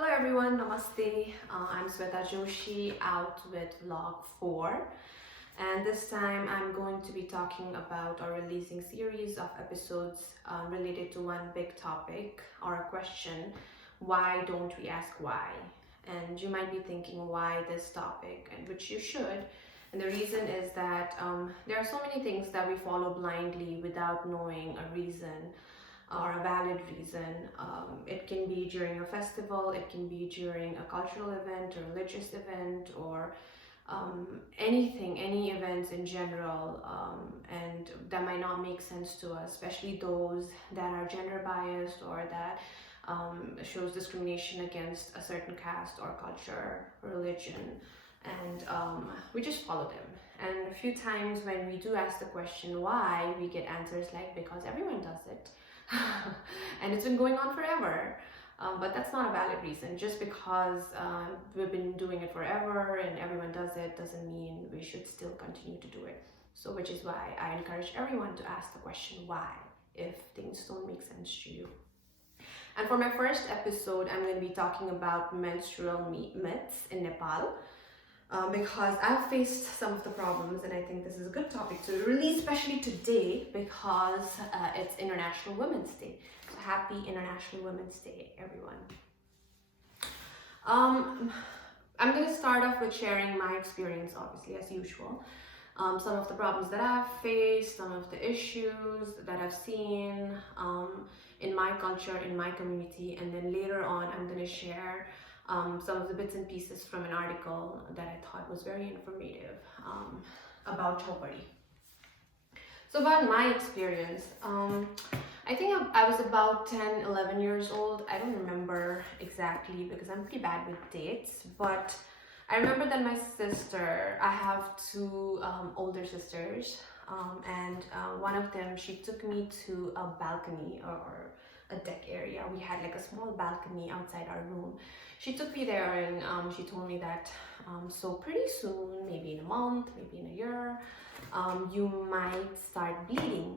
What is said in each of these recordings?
Hello everyone, namaste. I'm Sweta Joshi out with vlog 4, and this time I'm going to be talking about or releasing series of episodes related to one big topic or a question: why don't we ask why? And you might be thinking, why this topic? And which you should. And the reason is that there are so many things that we follow blindly without knowing a reason or a valid reason. It can be during a festival, it can be during a cultural event, a religious event, or anything, any events in general, and that might not make sense to us, especially those that are gender biased or that shows discrimination against a certain caste or culture, religion, and we just follow them. And a few times when we do ask the question why, we get answers like, because everyone does it. And it's been going on forever. But that's not a valid reason. Just because we've been doing it forever and everyone does it doesn't mean we should still continue to do it. So which is why I encourage everyone to ask the question why, if things don't make sense to you. And for my first episode, I'm going to be talking about menstrual myths in Nepal. Because I've faced some of the problems, and I think this is a good topic to release, especially today, because it's International Women's Day. So happy International Women's Day, everyone. I'm going to start off with sharing my experience, obviously, as usual. Some of the problems that I've faced, some of the issues that I've seen in my culture, in my community, and then later on I'm going to share some of the bits and pieces from an article that I thought was very informative about Chopari. So about my experience, I think I was about 10, 11 years old. I don't remember exactly because I'm pretty bad with dates, but I remember that my sister, I have two older sisters, and one of them, she took me to a balcony or a deck area. We had like a small balcony outside our room. She took me there and she told me that so pretty soon, maybe in a month, maybe in a year, you might start bleeding.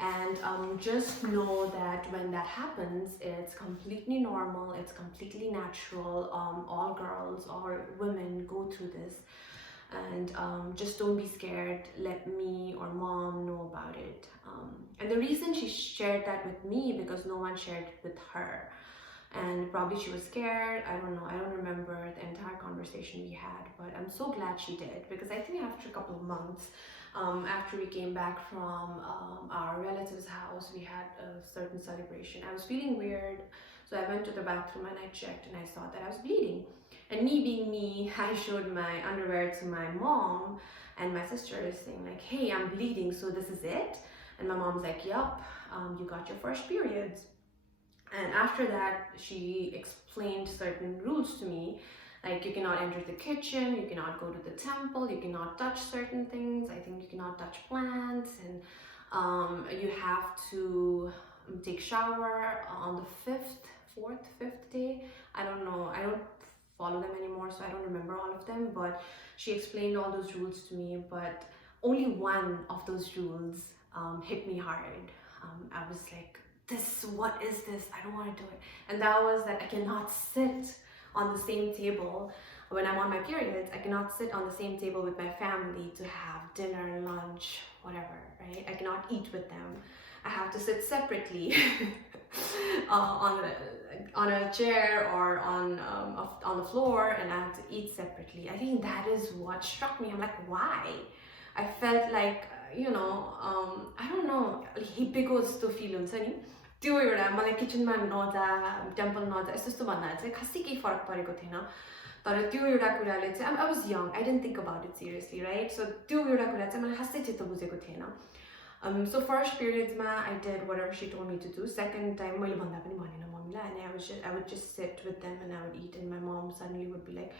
And just know that when that happens, it's completely normal, it's completely natural. All girls or women go through this. And just don't be scared, let me or mom know about it. And the reason she shared that with me, because no one shared it with her, and probably she was scared. I don't know, I don't remember the entire conversation we had, but I'm so glad she did, because I think after a couple of months, after we came back from our relative's house, we had a certain celebration. I was feeling weird, so I went to the bathroom and I checked and I saw that I was bleeding. And me being me, I showed my underwear to my mom, and my sister is saying like, hey, I'm bleeding, so this is it? And my mom's like, yup, you got your first periods. And after that, she explained certain rules to me, like you cannot enter the kitchen, you cannot go to the temple, you cannot touch certain things. I think you cannot touch plants, and you have to take shower on the fifth day. I don't know, I don't follow them anymore, so I don't remember all of them, but she explained all those rules to me, but only one of those rules hit me hard. I was like, what is this? I don't want to do it. And that was that I cannot sit on the same table when I'm on my periods. I cannot sit on the same table with my family to have dinner, lunch, whatever, right? I cannot eat with them. I have to sit separately on a chair or on the floor, and I have to eat separately. I think that is what struck me. I'm like, why? I felt like, I don't know, हिप्पेको जस्तो fill हुन्छ नि त्यो एउटा मलाई किचनमा नजा temple नजा यस्तो यस्तो भन्दा चाहिँ खासै केही फरक परेको थिएन तर त्यो एउटा कुराले चाहिँ I was young, I didn't think about it seriously, right? So त्यो एउटा कुरा चाहिँ मलाई खासै चित्त बुझेको थिएन. So first periods ma I did whatever she told me to do. Second time मैले भन्दा पनि भनेन मम्मीलाई, and I would just sit with them and I would eat, and my mom suddenly would be like,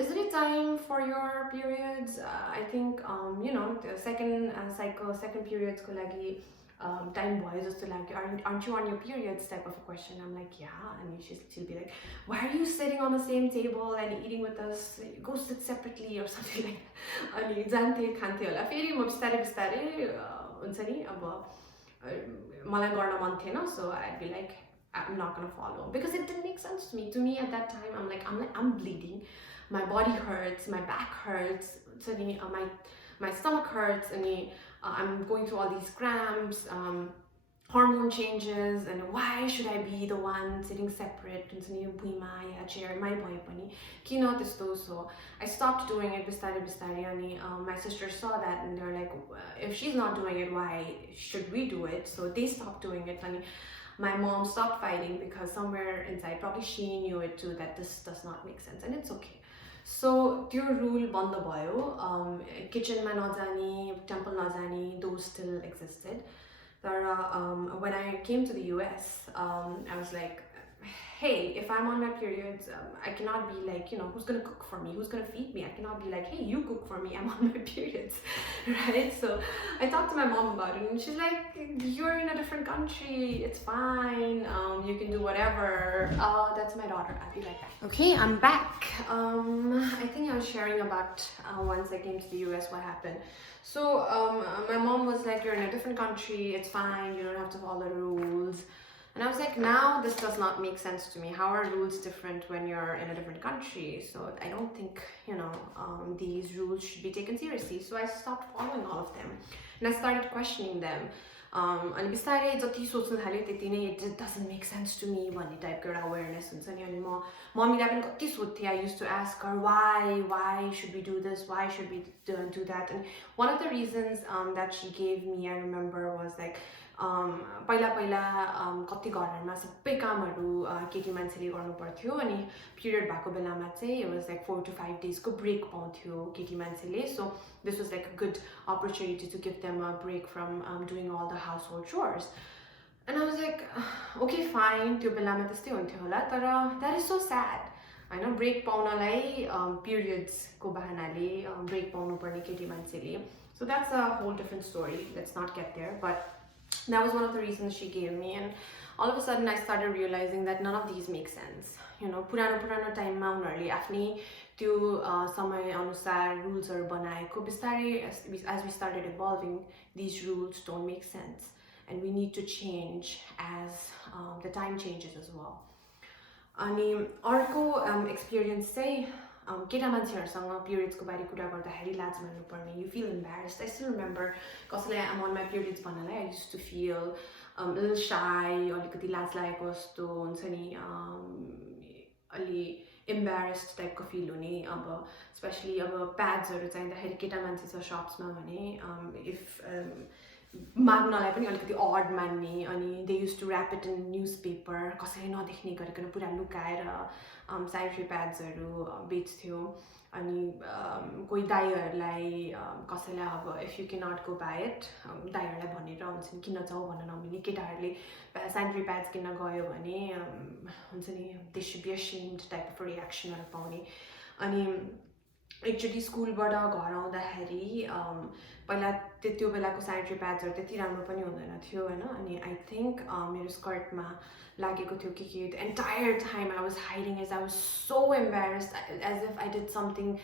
isn't it time for your periods? I think the second cycle, second periods ko lagi time भयो जस्तो लाग्यो. Aren't you on your periods type of a question. I'm like, yeah. And she'll be like, why are you sitting on the same table and eating with us? Go sit separately or something like that. अनि जान्थे खान्थे होला. फेरि म बिस्तारै बिस्तारै हुन्छ नि अब मलाई गर्न मन थिएन, so I'd be like, I'm not gonna follow, because it didn't make sense to me. To me at that time, I'm bleeding, my body hurts, my back hurts, my stomach hurts, and I'm going through all these cramps, hormone changes, and why should I be the one sitting separate in a chair? My boy pani kino testo. So I stopped doing it bistari, and my sisters saw that, and they're like, if she's not doing it, why should we do it? So they stopped doing it, and my mom stopped fighting, because somewhere inside probably she knew it too, that this does not make sense, and it's okay. So त्यो rule बन्द भयो, kitchen मा नजाने, temple नजाने, those still existed. When I came to the US, I was like, hey, if I'm on my periods, I cannot be like, who's gonna cook for me? Who's gonna feed me? I cannot be like, hey, you cook for me, I'm on my periods, right? So I talked to my mom about it, and she's like, you're in a different country, it's fine, you can do whatever. That's my daughter, I'll be like that. Okay, I'm back. I think I was sharing about once I came to the US, what happened. So my mom was like, you're in a different country, it's fine, you don't have to follow the rules. And I was like, now this does not make sense to me. How are rules different when you're in a different country? So I don't think, these rules should be taken seriously. So I stopped following all of them, and I started questioning them. And बिस्तारै जति सोच्न थाल्यो त्यति नै it doesn't make sense to me भन्ने टाइपको एउटा awareness हुन्छ नि. अनि म मम्मीलाई पनि कति सोध्थेँ. I used to ask her, why should we do this, why should we do that? And one of the reasons that she gave me, I remember, was like, पहिला कति घरहरूमा सबै कामहरू केटी मान्छेले गर्नु पर्थ्यो, अनि पिरियड भएको बेलामा चाहिँ it was like 4 to 5 days को ब्रेक पाउँथ्यो केटी मान्छेले. So this was like a good opportunity to give them a break from doing all the household chores. And I was like, okay, fine, त्यो बेलामा त्यस्तै हुन्थ्यो होला, तर that is so sad. हैन, ब्रेक पाउनलाई periods को बहानाले ब्रेक पाउनु पर्ने केटी मान्छेले. So that's a whole different story, let's not get there. But that was one of the reasons she gave me, and all of a sudden I started realizing that none of these make sense. पुरानो टाइममा उनीहरूले आफ्नै त्यो समय अनुसार रुल्सहरू बनाएको, बिस्तारै as we started evolving, these rules don't make sense, and we need to change as the time changes as well. अनि अर्को experience चाहिँ केटा मान्छेहरूसँग पिरियड्सको बारे कुरा गर्दाखेरि लाज मान्नु पर्ने. You feel embarrassed. I still remember कसैलाई I'm on my periods भन्नलाई I used to feel a little shy, अलिकति लाज लागेको जस्तो हुन्छ नि, अलि embarrassed टाइपको फिल हुने. अब स्पेसली अब प्याड्सहरू चाहिँदाखेरि केटा मान्छे छ सप्समा भने if माग्नलाई पनि अलिकति अड मान्ने, अनि they used to wrap it in newspaper, कसैले नदेख्ने गरिकन पुरा लुकाएर sanitary प्याड्सहरू बेच्थ्यो. अनि कोही दाइहरूलाई कसैलाई अब if you cannot go buy it, दाइहरूलाई भनेर हुन्छ नि किन्न जाऊ भन्न नमिल्ने. केटाहरूले sanitary प्याड्स किन्न गयो भने हुन्छ नि they should be ashamed type of reactionहरू पाउने. अनि एक्चुअली स्कुलबाट घर आउँदाखेरि पहिला त्यो बेलाको sanitary प्याड्सहरू त्यति राम्रो पनि हुँदैन थियो हैन. अनि I think मेरो स्कर्टमा लागेको थियो के the entire time I was hiding it. I was so embarrassed, as if I did something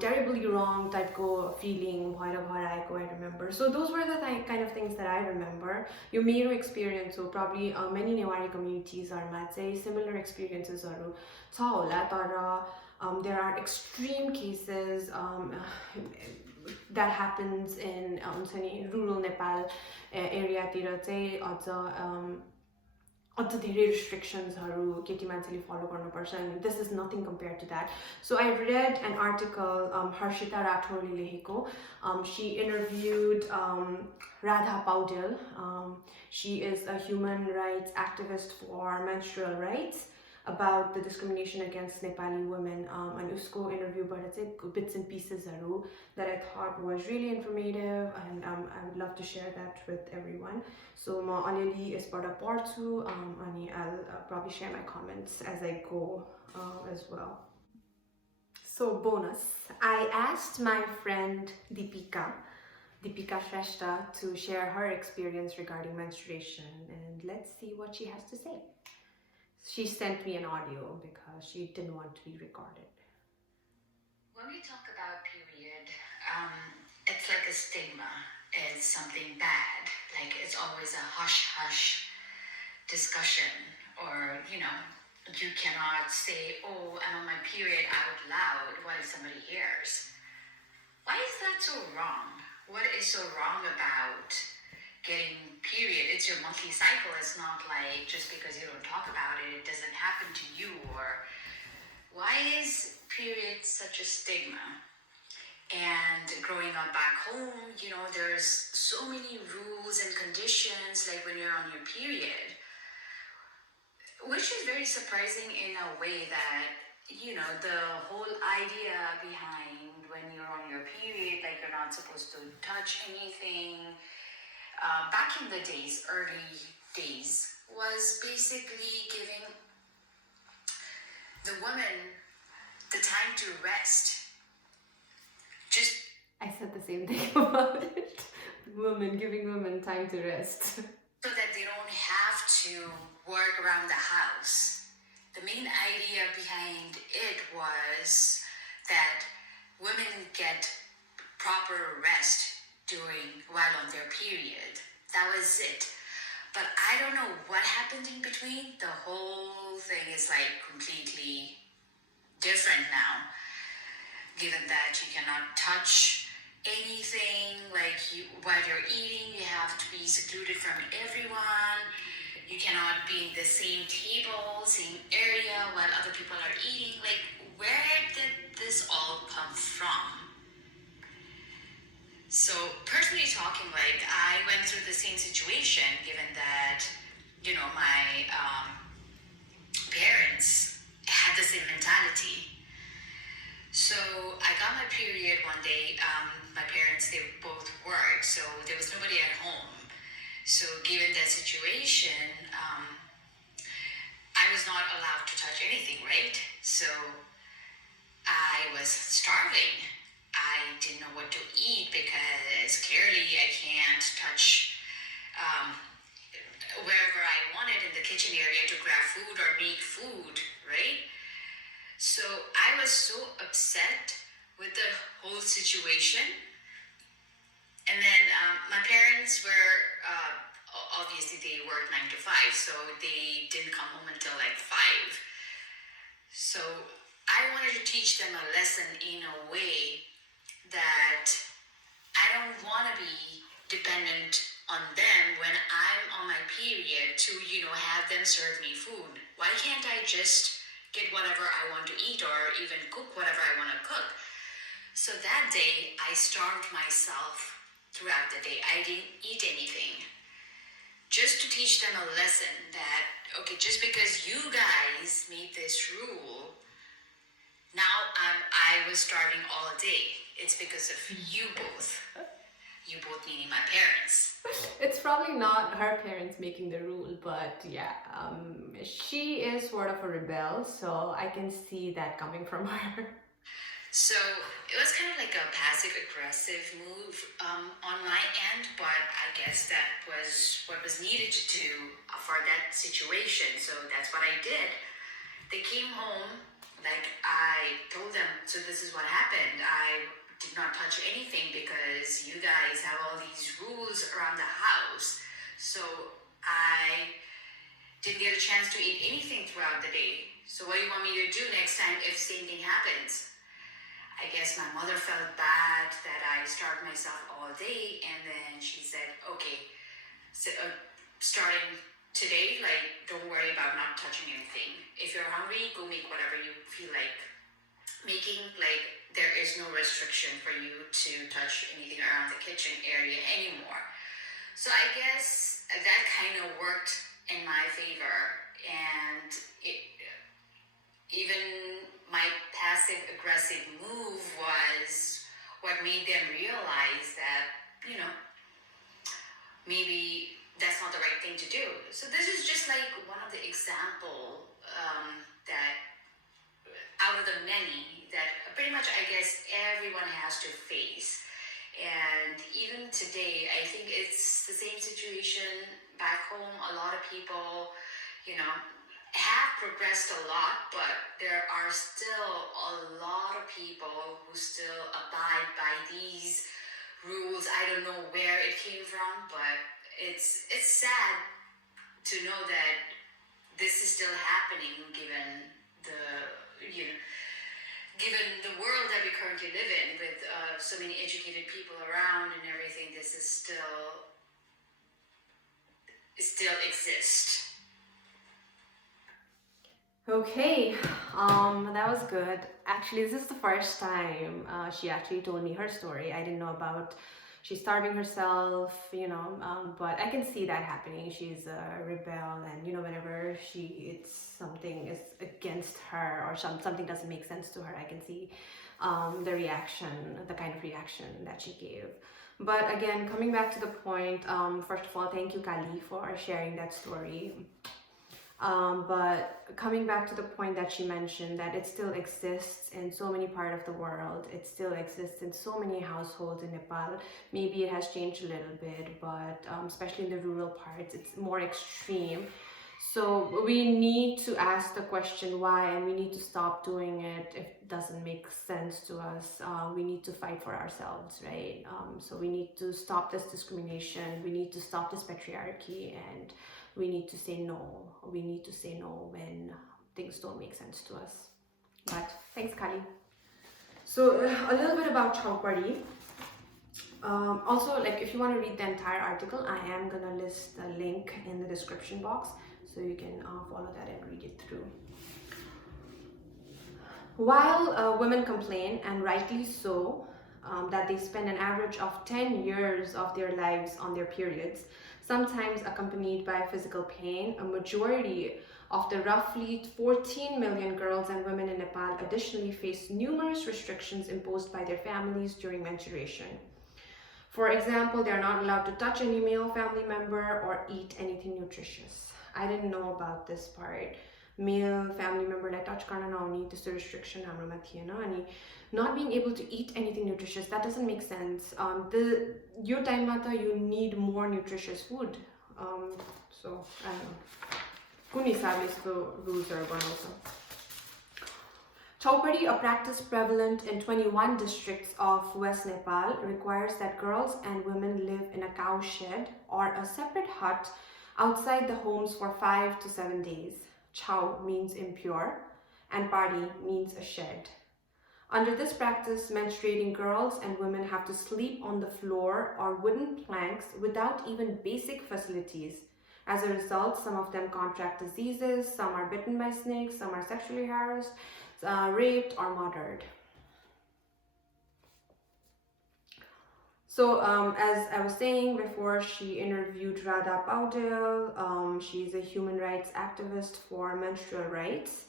terribly wrong type को feeling भएर घर आएको, I remember. So those were the kind of things that I remember. यो मेरो experience हो. Probably many Newari communities हरूमा चाहिँ similar experiences हरू छ होला, तर there are extreme cases that happens in rural Nepal area तिर चाहिँ अझ धेरै restrictionsहरू केटी मान्छेले follow गर्नुपर्छ, and this is nothing compared to that. So I read an article Harshita Rathore ले लेखेको. She interviewed Radha Paudel. She is a human rights activist for menstrual rights, about the discrimination against Nepali women. And usko interview बाट चाहिँ bits and pieces that I thought was really informative, and I would love to share that with everyone. So म अलिअलि यसबाट पढ्छु, अनि I'll probably share my comments as I go as well. So bonus, I asked my friend Deepika Shrestha to share her experience regarding menstruation, and let's see what she has to say. She sent me an audio because she didn't want to be recorded. When we talk about period, it's like a stigma. It's something bad. Like it's always a hush-hush discussion, or you cannot say, "Oh, I'm on my period" out loud. What if somebody hears? Why is that so wrong? What is so wrong about getting period? It's your monthly cycle. It's not like just because you don't talk about it, it doesn't happen to you. Or why is period such a stigma? And growing up back home, there's so many rules and conditions, like when you're on your period, which is very surprising in a way that, the whole idea behind when you're on your period, like you're not supposed to touch anything, back in the days, early days, was basically giving the woman the time to rest. Just I said the same thing about it. Giving women time to rest. So that they don't have to work around the house. The main idea behind it was that women get proper rest while on their period. That was it. But I don't know what happened in between. The whole thing is like completely different now. Given that you cannot touch anything, like while you're eating, you have to be secluded from everyone. You cannot be in the same table, same area while other people are eating. Like, where did this all come from? So personally talking, like I went through the same situation, given that, my parents had the same mentality. So I got my period one day. My parents, they both worked, so there was nobody at home. So given that situation, I was not allowed to touch anything, right? So I was starving. I didn't know what to eat because clearly I can't touch wherever I wanted in the kitchen area to grab food or make food, right? So I was so upset with the whole situation. And then my parents were, obviously they worked 9 to 5, so they didn't come home until like 5. So I wanted to teach them a lesson in a way that I don't want to be dependent on them when I'm on my period to, have them serve me food. Why can't I just get whatever I want to eat or even cook whatever I want to cook? So that day, I starved myself throughout the day. I didn't eat anything. Just to teach them a lesson that, okay, just because you guys made this rule, now I was starving all day. It's because of you both. You both meaning my parents. It's probably not her parents making the rule, but yeah, she is sort of a rebel, so I can see that coming from her. So it was kind of like a passive-aggressive move on my end, but I guess that was what was needed to do for that situation. So that's what I did. They came home, like I told them, so this is what happened. I did not touch anything because you guys have all these rules around the house. So I didn't get a chance to eat anything throughout the day. So what do you want me to do next time if same thing happens? I guess my mother felt bad that I starved myself all day, and then she said, okay, so, starting today, like, don't worry about not touching anything. If you're hungry, go make whatever you feel like making. Like, there is no restriction for you to touch anything around the kitchen area anymore. So I guess that kind of worked in my favor, and even my passive-aggressive move was what made them realize that, maybe that's not the right thing to do. So this is just like one of the example that out of the many that pretty much I guess everyone has to face. And even today, I think it's the same situation back home. A lot of people, have progressed a lot, but there are still a lot of people who still abide by these rules. I don't know where it came from, but it's sad to know that this is still happening given given the world that we currently live in with so many educated people around and everything. This is still exists. Okay, that was good. Actually, this is the first time she actually told me her story. I didn't know about she's starving herself, but I can see that happening. She's a rebel, and whenever it's something is against her or something doesn't make sense to her, I can see the kind of reaction that she gave. But again, coming back to the point, first of all, thank you, Kali, for sharing that story. But coming back to the point that she mentioned, that it still exists in so many parts of the world, it still exists in so many households in Nepal. Maybe it has changed a little bit, but especially in the rural parts, it's more extreme. So we need to ask the question why, and we need to stop doing it if it doesn't make sense to us. We need to fight for ourselves, right? So we need to stop this discrimination. We need to stop this patriarchy, and we need to say no. We need to say no when things don't make sense to us. But thanks, Kali. So a little bit about Chowpadi. Also, like, if you want to read the entire article, I am gonna list the link in the description box, so you can follow that and read it through. While women complain, and rightly so, that they spend an average of 10 years of their lives on their periods, sometimes accompanied by physical pain, a majority of the roughly 14 million girls and women in Nepal additionally face numerous restrictions imposed by their families during menstruation. For example, they are not allowed to touch any male family member or eat anything nutritious. I didn't know about this part. Male family member like touch karna nauni, this restriction hamroमा थिएन अनि not being able to eat anything nutritious, that doesn't make sense. Your time mata, you need more nutritious food. So I don't know. कुन हिसाबले यस्तो रुल्सहरु बनाउँछ. Chowpadi, a practice prevalent in 21 districts of West Nepal, requires that girls and women live in a cow shed or a separate hut outside the homes for 5 to 7 days. Chow means impure, and padi means a shed. Under this practice, menstruating girls and women have to sleep on the floor or wooden planks without even basic facilities. As a result, some of them contract diseases, some are bitten by snakes, some are sexually harassed, raped, or murdered. So, as I was saying before, she interviewed Radha Paudel. She's a human rights activist for menstrual rights.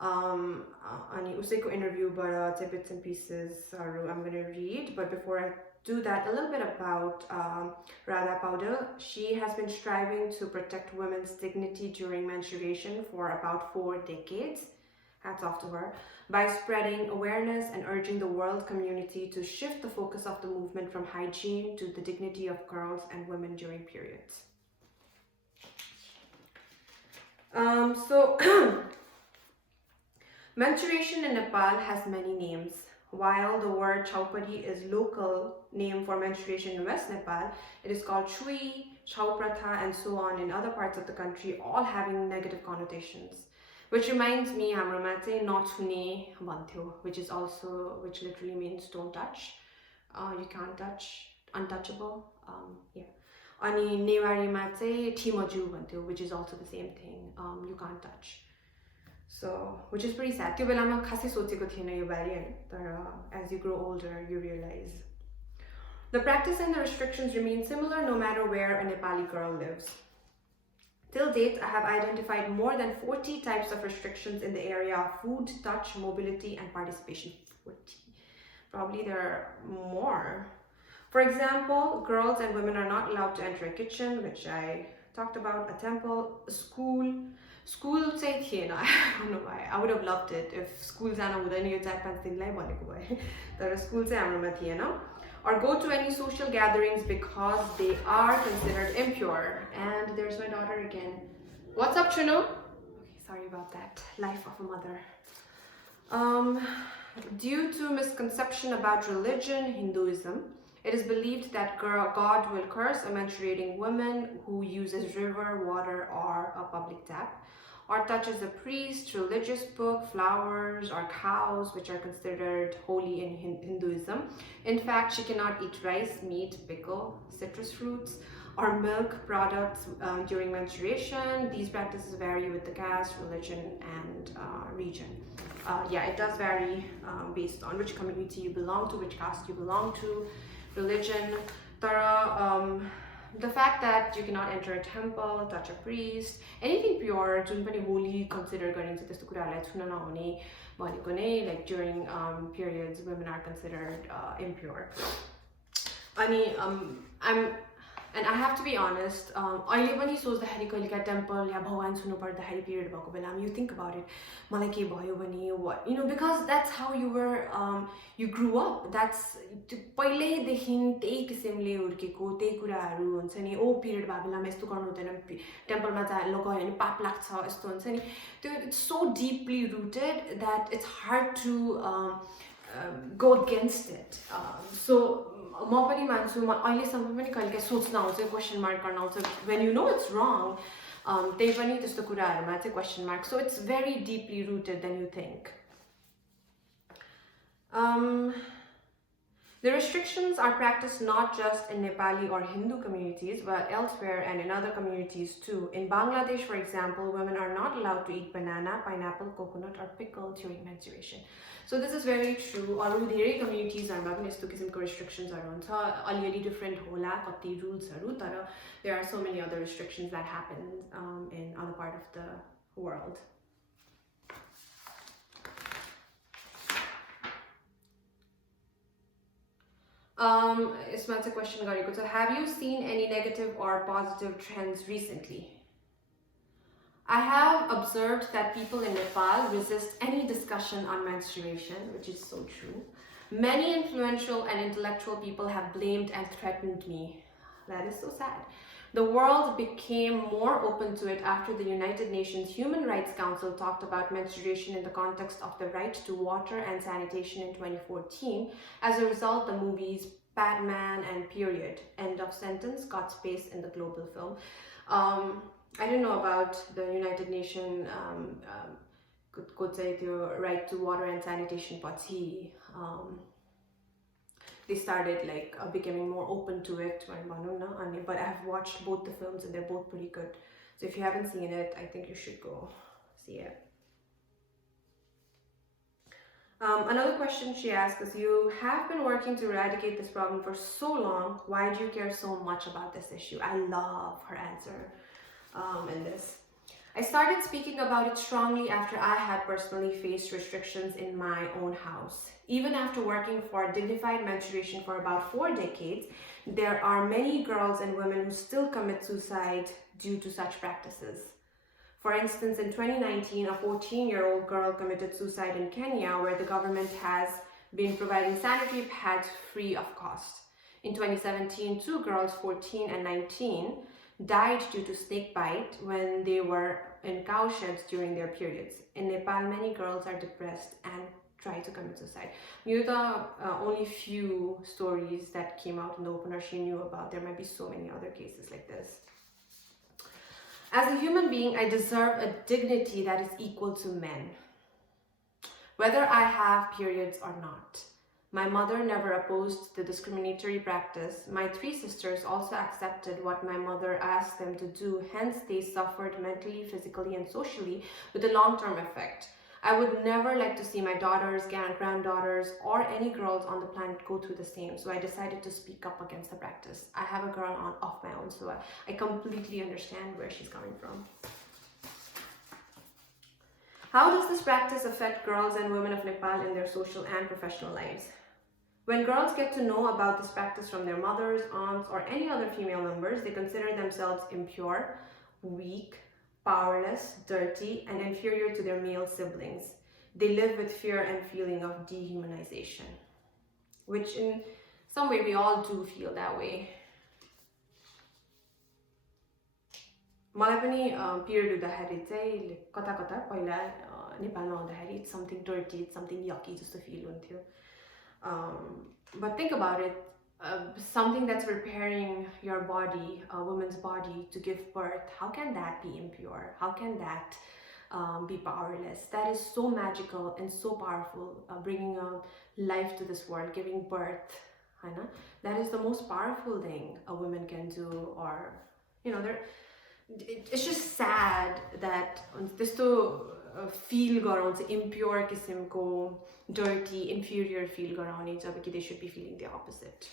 Ani useko interview, but bits and pieces I'm going to read. But before I do that, a little bit about Radha Paudel. She has been striving to protect women's dignity during menstruation for about 4 decades. Hats off to her, by spreading awareness and urging the world community to shift the focus of the movement from hygiene to the dignity of girls and women during periods. Menstruation in Nepal has many names. While the word Chowpadi is local name for menstruation in West Nepal, it is called Chui, Chowpratha, and so on in other parts of the country, all having negative connotations. Which reminds me, hamroमा चाहिँ नछुने भन्थ्यो, which literally means don't touch. You can't touch, untouchable. Yeah. Ani नेवारीमा चाहिँ ठिमजु भन्थ्यो, which is also the same thing. You can't touch. So, which is pretty sad. त्यो बेलामा खासै सोचेको थिएन यो बारे हैन, तर as you grow older, you realize. The practice and the restrictions remain similar no matter where a Nepali girl lives. Till date, I have identified more than 40 types of restrictions in the area of food, touch, mobility, and participation. 40. Probably there are more. For example, girls and women are not allowed to enter a kitchen, which I talked about, a temple, a school. School चाहिँ थिएन. I don't know why. I would have loved it if school जान हुँदैन यो 4-5 दिनलाई भनेको भए. तर school चाहिँ हाम्रोमा थिएन. Or go to any social gatherings because they are considered impure. And there's my daughter again. What's up, Chuno? Okay, sorry about that. Life of a mother. Due to misconception about religion, Hinduism, it is believed that God will curse a menstruating woman who uses river, water, or a public tap. or touches a priest, religious book, flowers, or cows, which are considered holy in Hinduism. In fact, she cannot eat rice, meat, pickle, citrus fruits, or milk products during menstruation. These practices vary with the caste, religion, and region. Yeah, it does vary based on which community you belong to, which caste you belong to, religion. The fact that you cannot enter a temple, touch a priest, anything pure, जुन पनि holy consider गरिन्छ त्यस्तो कुराहरूलाई छुन नहुने भनेको नै, like during periods women are considered impure. अनि and I have to be honest, अहिले पनि सोच्दाखेरि कहिलेकाहीँ टेम्पल या भगवान छुनु पर्दाखेरि पिरियड भएको बेलामा you think about it, मलाई के भयो भने, what, you know, because that's how you were, you grew up. That's पहिल्यैदेखि त्यही किसिमले हुर्केको त्यही कुराहरू हुन्छ नि. ओ पिरियड भएको बेलामा यस्तो गर्नु हुँदैन, टेम्पलमा गयो भने पाप लाग्छ यस्तो हुन्छ नि. त्यो it's so deeply rooted that it's hard to go against it. So म पनि मान्छु, म अहिलेसम्म पनि कहिलेकाहीँ सोच्न आउँछ, क्वेसन मार्क गर्न आउँछ, when you know it's wrong, त्यही पनि त्यस्तो कुराहरूमा चाहिँ question mark. So it's very deeply rooted than you think. The restrictions are practiced not just in Nepali or Hindu communities, but elsewhere and in other communities too. In Bangladesh, for example, women are not allowed to eat banana, pineapple, coconut, or pickle during menstruation. So this is very true. अरू धेरै कम्युनिटिजहरुमा पनि यस्तो किसिमको restrictionsहरु हुन्छ, अलिअलि different होला कति रुल्सहरु, तर there are so many other restrictions that happen in other part of the world. Isma's a question गरेको छ, have you seen any negative or positive trends recently? I have observed that people in Nepal resist any discussion on menstruation, which is so true. Many influential and intellectual people have blamed and threatened me. That is so sad. The world became more open to it after the United Nations Human Rights Council talked about menstruation in the context of the right to water and sanitation in 2014. As a result, the movies Batman and Period, End of Sentence, got space in the global film. I didn't know about the United Nations could say the right to water and sanitation पछि they started like becoming more open to it, but I've watched both the films and they're both pretty good. So if you haven't seen it, I think you should go see it. Another question she asked is, you have been working to eradicate this problem for so long. Why do you care so much about this issue? I love her answer in this. I started speaking about it strongly after I had personally faced restrictions in my own house. Even after working for dignified menstruation for about 4 decades, there are many girls and women who still commit suicide due to such practices. For instance, in 2019, a 14-year-old girl committed suicide in Kenya, where the government has been providing sanitary pads free of cost. In 2017, 2 girls, 14 and 19, died due to snake bite when they were in cow sheds during their periods. In Nepal, many girls are depressed and try to commit suicide. You know, the only few stories that came out in the opener she knew about. There might be so many other cases like this. As a human being, I deserve a dignity that is equal to men, whether I have periods or not. My mother never opposed the discriminatory practice. My 3 sisters also accepted what my mother asked them to do, hence they suffered mentally, physically, and socially with a long-term effect. I would never like to see my daughters, granddaughters, or any girls on the planet go through the same, so I decided to speak up against the practice. I have a girl of my own, so I completely understand where she's coming from. How does this practice affect girls and women of Nepal in their social and professional lives? When girls get to know about this practice from their mothers, aunts, or any other female members, they consider themselves impure, weak, powerless, dirty, and inferior to their male siblings. They live with fear and feeling of dehumanization, which in some way we all do feel that way. मलाई पनि period हुँदाखेरि चाहिँ कता कता पहिला नेपालमा हुँदाखेरि it's something dirty, it's something yucky जस्तो feel हुन्थ्यो. But think about it, something that's preparing your body, a woman's body, to give birth, how can that be impure? How can that be powerless. That is so magical and so powerful, bringing a life to this world, giving birth. That is the most powerful thing a woman can do. Or it's just sad that त्यस्तो feel गराउँछ impure किसिमको dirty inferior feel गराउने जबकि they should be feeling the opposite.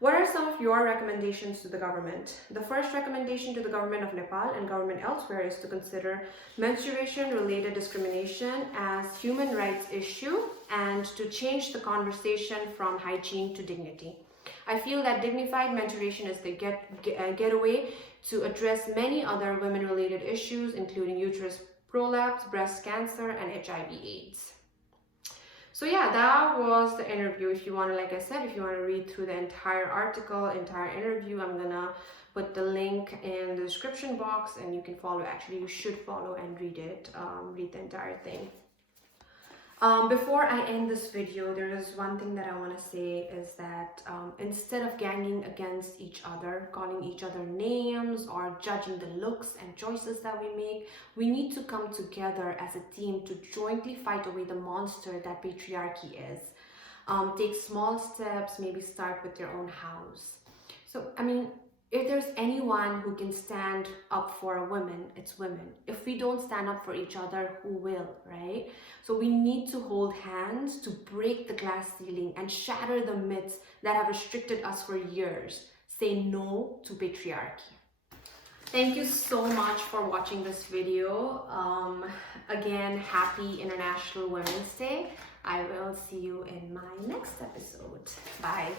What are some of your recommendations to the government? The first recommendation to the government of Nepal and government elsewhere is to consider menstruation-related discrimination as human rights issue and to change the conversation from hygiene to dignity. I feel that dignified menstruation is the getaway to address many other women-related issues, including uterus prolapse, breast cancer, and HIV/AIDS. So yeah, that was the interview. If you want to, like I said, if you want to read through the entire article, entire interview, I'm gonna put the link in the description box, and you can follow. Actually, you should follow and read it, read the entire thing. Before I end this video, there is one thing that I want to say is that instead of ganging against each other, calling each other names or judging the looks and choices that we make, we need to come together as a team to jointly fight away the monster that patriarchy is. Take small steps, maybe start with your own house. So, I mean, if there's anyone who can stand up for a woman, it's women. If we don't stand up for each other, who will, right? So we need to hold hands to break the glass ceiling and shatter the myths that have restricted us for years. Say no to patriarchy. Thank you so much for watching this video. Again, happy International Women's Day. I will see you in my next episode. Bye.